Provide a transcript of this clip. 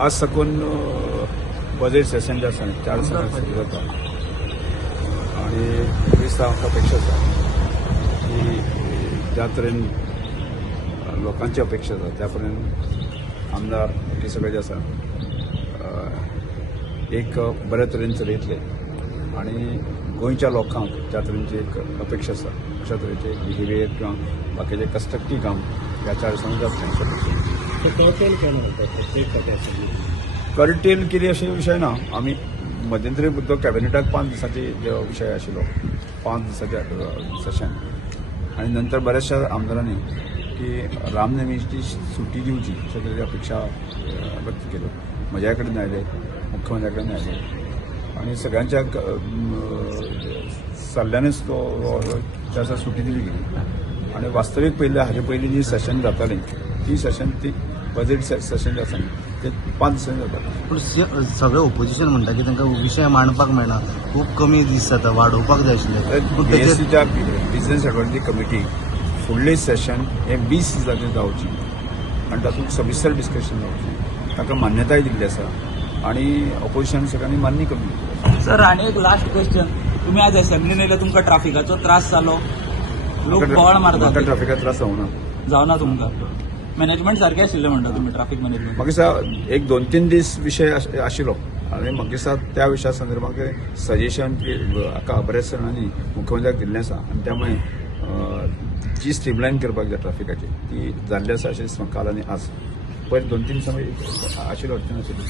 आज साकून budget session जे आसा 4 दिसांनी सुरू जाता आनी दिसता म्हाका अपेक्षा आसा की ज्या तरेन लोकांची अपेक्षा आसा त्या परेन आमदार हे सगळे जे आसा एक बऱ्या तरेन चलयतले आनी गोंयच्या लोकांक ज्या तरेची एक अपेक्षा आसा अशा तरेचे बिहेवियर किंवा बाकीचे कन्स्ट्रक्टीव काम ह्या 4 दिसांनी जातलें. कर्टेल कितें अशें विशय ना. आमी मध्यंतरी तो कॅबिनेटाक 5 दिसांचे जो विशय आशिल्लो 5 दिसांचे सेशन आनी नंतर बऱ्याचशा आमदारांनी की रामनवमीची सुटी दिवची अशा तरेची अपेक्षा व्यक्त केल्यो. म्हज्या कडेन आयले, मुख्यमंत्र्या कडेन आयले आनी सगळ्यांच्या सल्ल्यानच तो त्या सुटी दिली गेली आनी वास्तवीक पयलें हाजे पयलीं जी सेशन जातालीं ती सेशन ती बजेट सेशन जे आसा ते 5 दिसांनी जाता. पूण सगळें ओपोजिशन म्हणटा की तांकां विशय मांडपाक मेळना, खूब कमी दीस जाता, वाडोवपाक जाय आशिल्ले. बीएससीच्या बिझनेस एडवायजरी कमिटी फुडलें सेशन हे 20 दिसांचें जावची आनी तातूंत सविस्तर डिस्कशन जावचें ताका मान्यताय दिल्ली आसा आनी ऑपोजिशन सगळ्यांनी मान्य करून दिली. सर आनी एक लास्ट क्वेश्चन, तुम्ही आज असेंब्लीन येयले, तुमकां ट्राफिकाचो त्रास जालो, लोक बोवाळ मारतात, ट्राफिकाचो त्रास जावना जावना तुमकां? मॅनेजमेंट सारकें आशिल्लें म्हणटा तुमी, ट्राफीक मॅनेजमेंट? म्हाका दिसता एक 2-3 दीस विशय आशिल्लो आनी म्हाका दिसता त्या विशया संदर्भात सजेशन बऱ्याच जाणांनी मुख्यमंत्र्याक दिल्लें आसा आनी त्यामुळे जी स्ट्रीमलायन करपाक जाय ट्राफिकाची ती जाल्ली आसा अशें दिसता काल आनी आज. पयर 2-3 समय आशिल्लो अडचण आशिल्ली.